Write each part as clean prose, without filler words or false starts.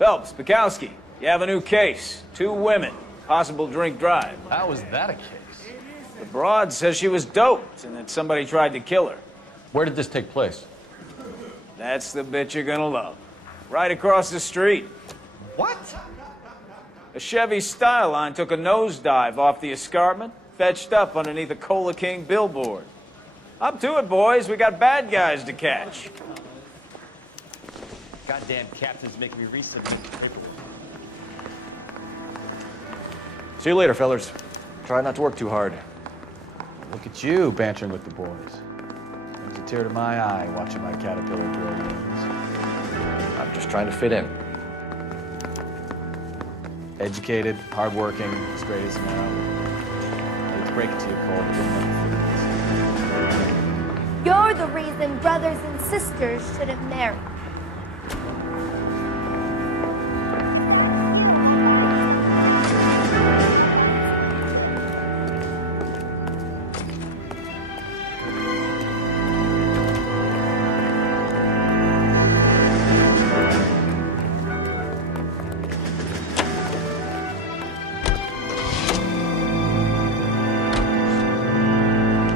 Phelps, Bukowski, you have a new case. 2 women, possible drink drive. How was that a case? The broad says she was doped and that somebody tried to kill her. Where did this take place? That's the bit you're gonna love. Right across the street. What? A Chevy Styline took a nosedive off the escarpment, fetched up underneath a Cola King billboard. Up to it, boys. We got bad guys to catch. Goddamn captains make me resubmit the paperwork. See you later, fellas. Try not to work too hard. Look at you bantering with the boys. Brings a tear to my eye watching my caterpillar grow wings. I'm just trying to fit in. Educated, hardworking, straight as an arrow. I hate to break it to you, Cole, but you'll never fit in this. You're the reason brothers and sisters should have married.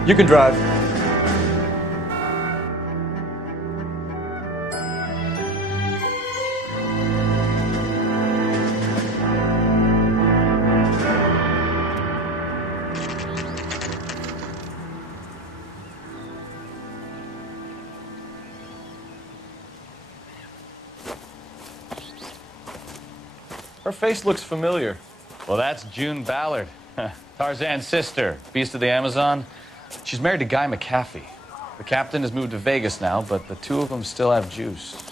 You can drive. Her face looks familiar. Well, that's June Ballard, Tarzan's sister, beast of the Amazon. She's married to Guy McAfee. The captain has moved to Vegas now, but the 2 of them still have juice.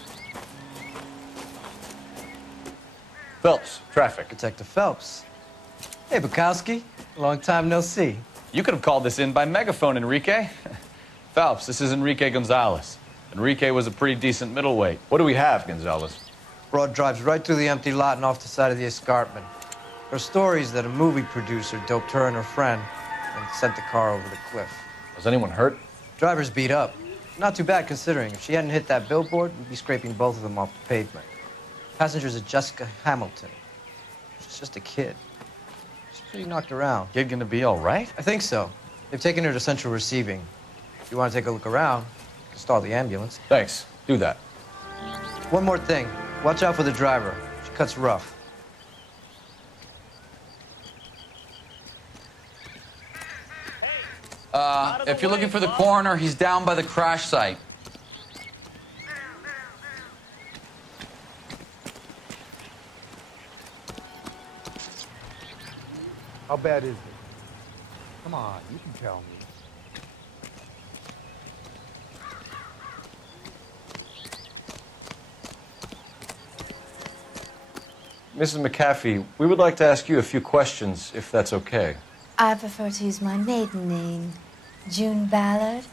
Phelps, traffic. Detective Phelps. Hey, Bukowski. Long time no see. You could have called this in by megaphone, Enrique. Phelps, this is Enrique Gonzalez. Enrique was a pretty decent middleweight. What do we have, Gonzalez? Broad drives right through the empty lot and off the side of the escarpment. Her story is that a movie producer doped her and her friend and sent the car over the cliff. Was anyone hurt? Driver's beat up. Not too bad considering. If she hadn't hit that billboard, we'd be scraping both of them off the pavement. Passenger's a Jessica Hamilton. She's just a kid. She's pretty knocked around. Kid gonna be all right? I think so. They've taken her to central receiving. If you want to take a look around, you can stall the ambulance. Thanks. Do that. One more thing. Watch out for the driver. She cuts rough. If you're looking for the coroner, he's down by the crash site. How bad is it? Come on, you can tell me. Mrs. McAfee, we would like to ask you a few questions, if that's okay. I prefer to use my maiden name, June Ballard.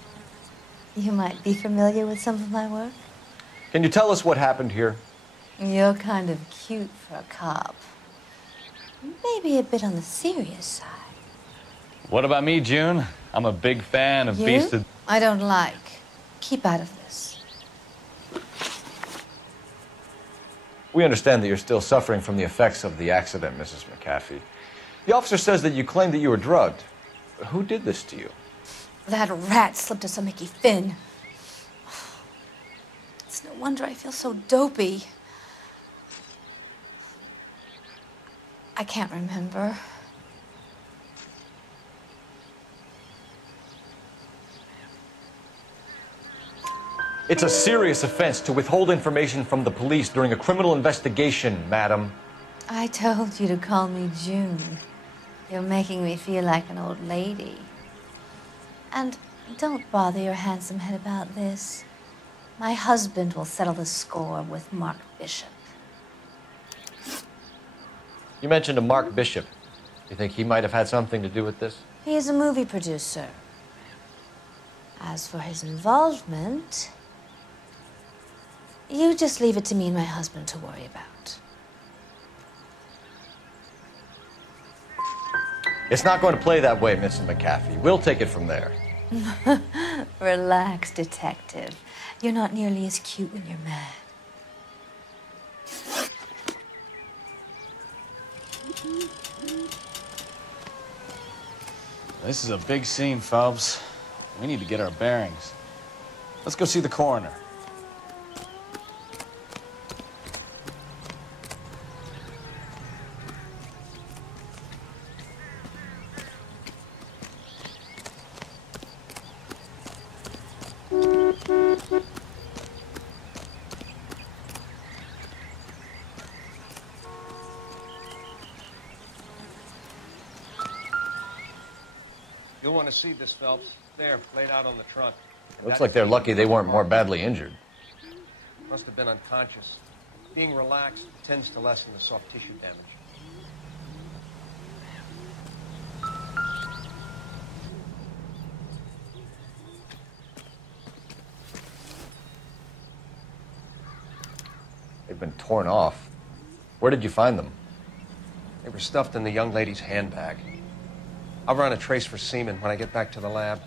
You might be familiar with some of my work. Can you tell us what happened here? You're kind of cute for a cop. Maybe a bit on the serious side. What about me, June? I'm a big fan of Beast of... I don't like. Keep out of this. We understand that you're still suffering from the effects of the accident, Mrs. McAfee. The officer says that you claimed that you were drugged. Who did this to you? That rat slipped us a Mickey Finn. It's no wonder I feel so dopey. I can't remember. It's a serious offense to withhold information from the police during a criminal investigation, madam. I told you to call me June. You're making me feel like an old lady. And don't bother your handsome head about this. My husband will settle the score with Mark Bishop. You mentioned a Mark Bishop. You think he might have had something to do with this? He is a movie producer. As for his involvement, you just leave it to me and my husband to worry about. It's not going to play that way, Mrs. McAfee. We'll take it from there. Relax, detective. You're not nearly as cute when you're mad. This is a big scene, Phelps. We need to get our bearings. Let's go see the coroner. You'll want to see this, Phelps. There, laid out on the trunk. Looks like they're lucky they weren't more badly injured. Must have been unconscious. Being relaxed tends to lessen the soft tissue damage. They've been torn off. Where did you find them? They were stuffed in the young lady's handbag. I'll run a trace for semen when I get back to the lab.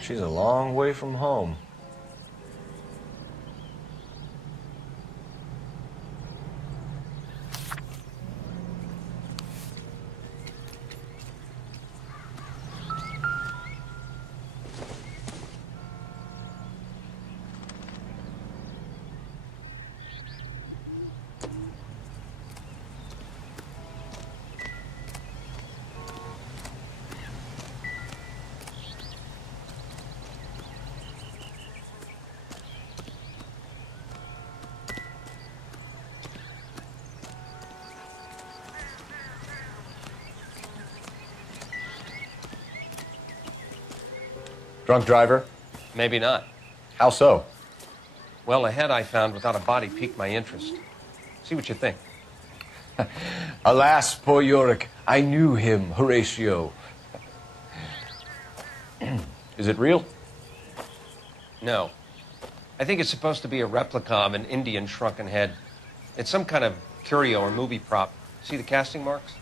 She's a long way from home. Drunk driver? Maybe not. How so? Well, a head I found without a body piqued my interest. See what you think. Alas, poor Yorick, I knew him, Horatio. Is it real? No. I think it's supposed to be a replica of an Indian shrunken head. It's some kind of curio or movie prop. See the casting marks?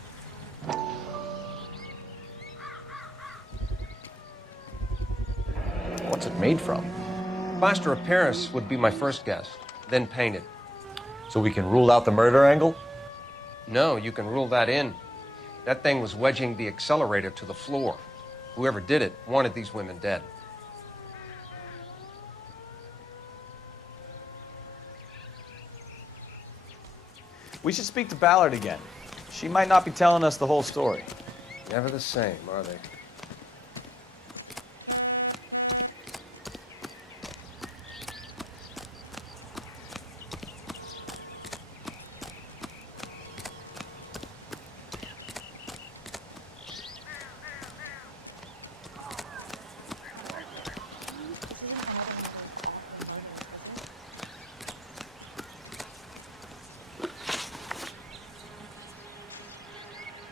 What's it made from? Plaster of Paris would be my first guess, then painted. So we can rule out the murder angle? No, you can rule that in. That thing was wedging the accelerator to the floor. Whoever did it wanted these women dead. We should speak to Ballard again. She might not be telling us the whole story. Never the same, are they?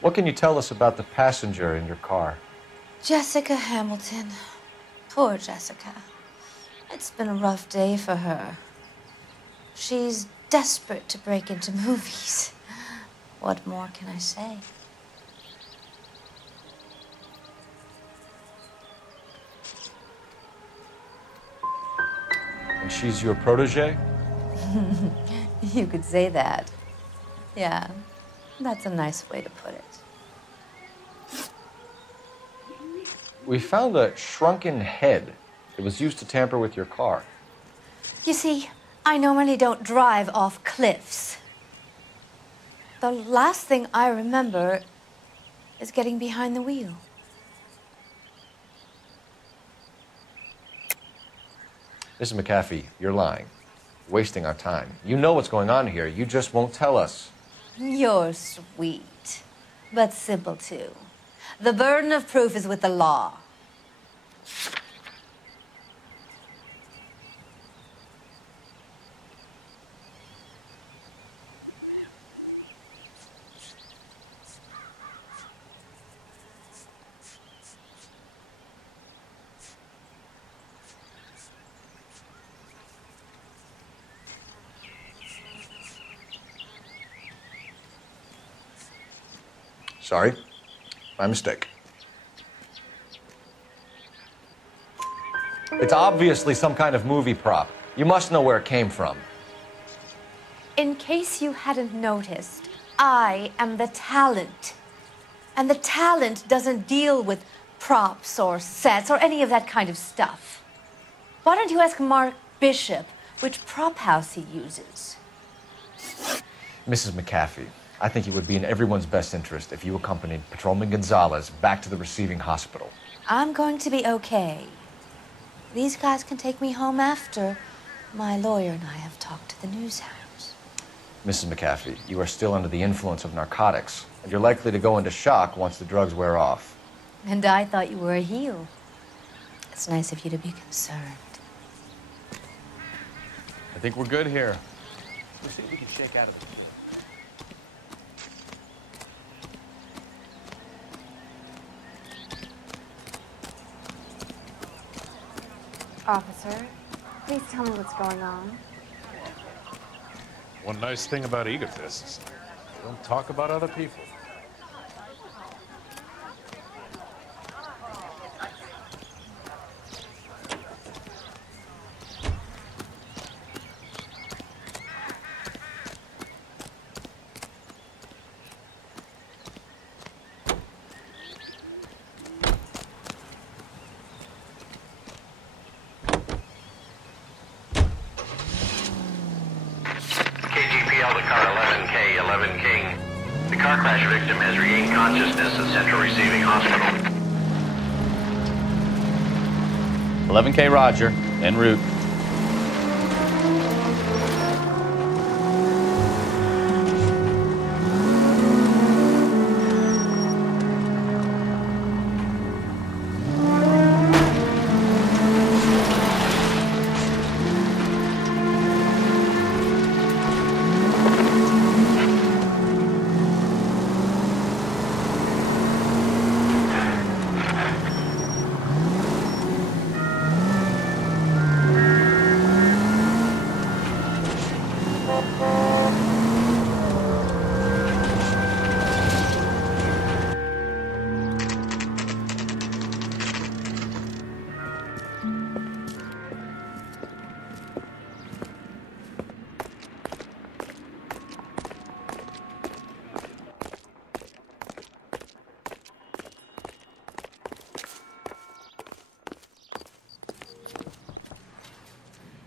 What can you tell us about the passenger in your car? Jessica Hamilton. Poor Jessica. It's been a rough day for her. She's desperate to break into movies. What more can I say? And she's your protege? You could say that. Yeah, that's a nice way to put it. We found a shrunken head. It was used to tamper with your car. You see, I normally don't drive off cliffs. The last thing I remember is getting behind the wheel. Mrs. McAfee, you're lying. Wasting our time. You know what's going on here. You just won't tell us. You're sweet, but simple too. The burden of proof is with the law. Sorry. My mistake. It's obviously some kind of movie prop. You must know where it came from. In case you hadn't noticed, I am the talent. And the talent doesn't deal with props or sets or any of that kind of stuff. Why don't you ask Mark Bishop which prop house he uses? Mrs. McAfee, I think it would be in everyone's best interest if you accompanied Patrolman Gonzalez back to the receiving hospital. I'm going to be okay. These guys can take me home after. My lawyer and I have talked to the news house. Mrs. McAfee, you are still under the influence of narcotics, and you're likely to go into shock once the drugs wear off. And I thought you were a heel. It's nice of you to be concerned. I think we're good here. Let's see if we can shake out of it. Officer, please tell me what's going on. One nice thing about egotists, they don't talk about other people. KGPL to car 11K, 11 King. The car crash victim has regained consciousness at Central Receiving Hospital. 11K Roger, en route.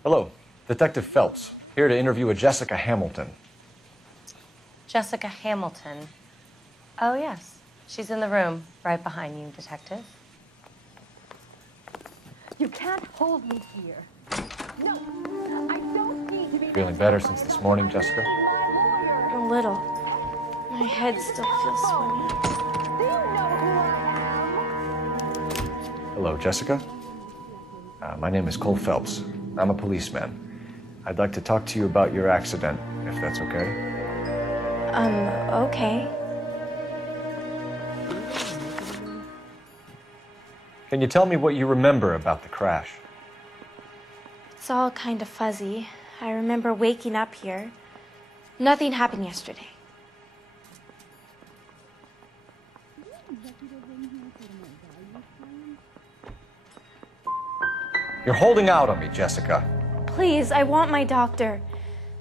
Hello, Detective Phelps, here to interview a Jessica Hamilton. Jessica Hamilton. Oh, yes. She's in the room, right behind you, Detective. You can't hold me here. No, I don't need to be... Feeling better since this morning, Jessica? A little. My head still feels swimmy. Hello, Jessica. My name is Cole Phelps. I'm a policeman. I'd like to talk to you about your accident, if that's okay. Okay. Can you tell me what you remember about the crash? It's all kind of fuzzy. I remember waking up here. Nothing happened yesterday. You're holding out on me, Jessica. Please, I want my doctor.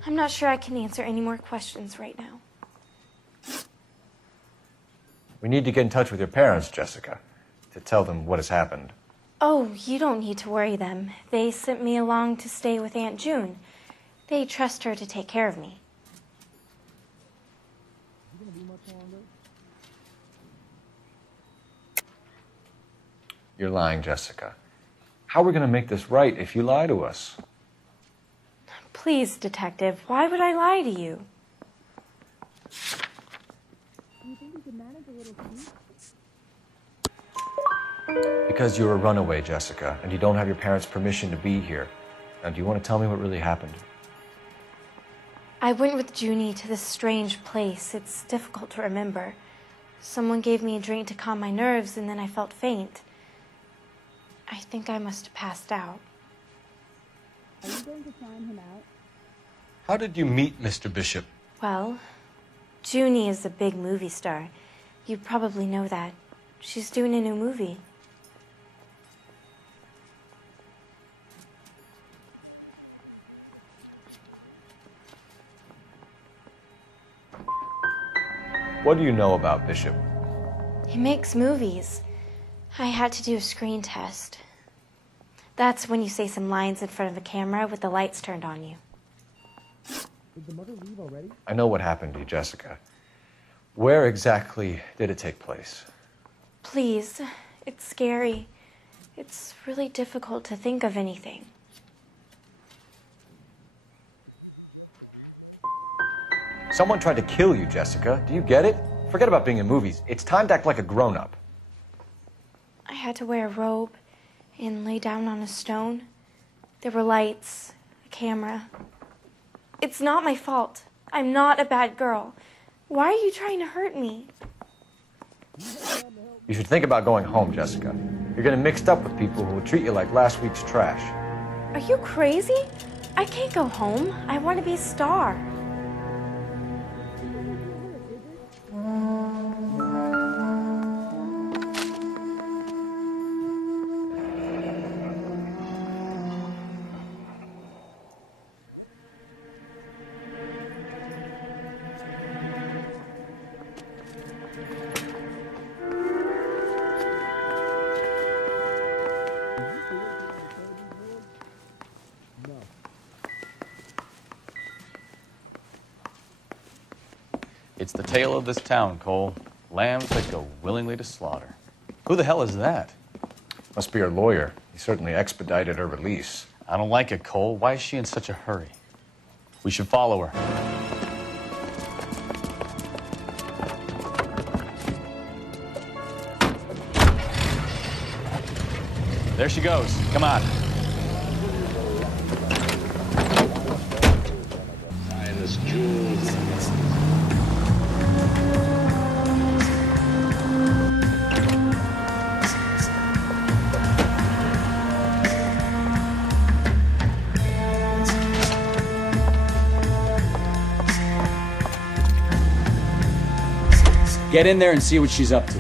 I'm not sure I can answer any more questions right now. We need to get in touch with your parents, Jessica, to tell them what has happened. Oh, you don't need to worry them. They sent me along to stay with Aunt June. They trust her to take care of me. You're lying, Jessica. How are we going to make this right if you lie to us? Please, Detective, why would I lie to you? Because you're a runaway, Jessica, and you don't have your parents' permission to be here. Now, do you want to tell me what really happened? I went with Junie to this strange place. It's difficult to remember. Someone gave me a drink to calm my nerves, and then I felt faint. I think I must have passed out. Are you going to sign him out? How did you meet Mr. Bishop? Well, Junie is a big movie star. You probably know that. She's doing a new movie. What do you know about Bishop? He makes movies. I had to do a screen test. That's when you say some lines in front of a camera with the lights turned on you. Did the mother leave already? I know what happened to you, Jessica. Where exactly did it take place? Please, it's scary. It's really difficult to think of anything. Someone tried to kill you, Jessica. Do you get it? Forget about being in movies. It's time to act like a grown-up. I had to wear a robe and lay down on a stone. There were lights, a camera. It's not my fault. I'm not a bad girl. Why are you trying to hurt me? You should think about going home, Jessica. You're getting mixed up with people who will treat you like last week's trash. Are you crazy? I can't go home. I want to be a star. It's the tale of this town, Cole. Lambs that go willingly to slaughter. Who the hell is that? Must be her lawyer. He certainly expedited her release. I don't like it, Cole. Why is she in such a hurry? We should follow her. There she goes. Come on. Get in there and see what she's up to.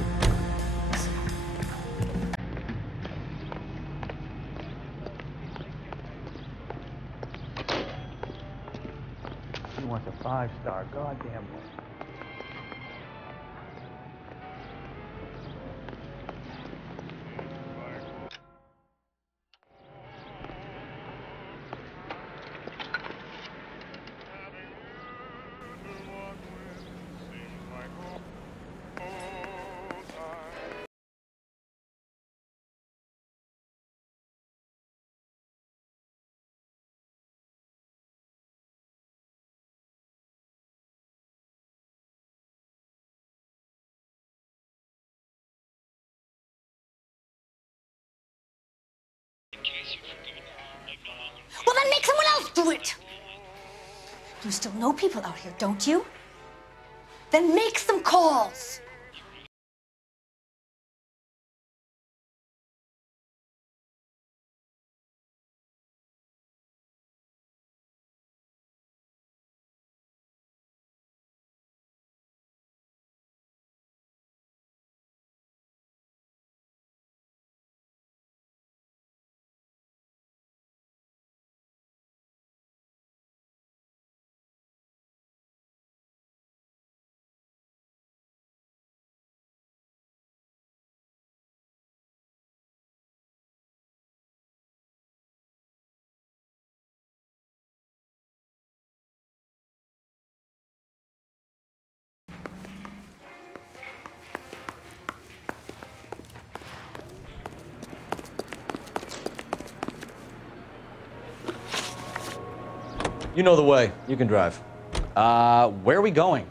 She wants a 5-star goddamn one. Well, then make someone else do it! You still know people out here, don't you? Then make some calls! You know the way. You can drive. Where are we going?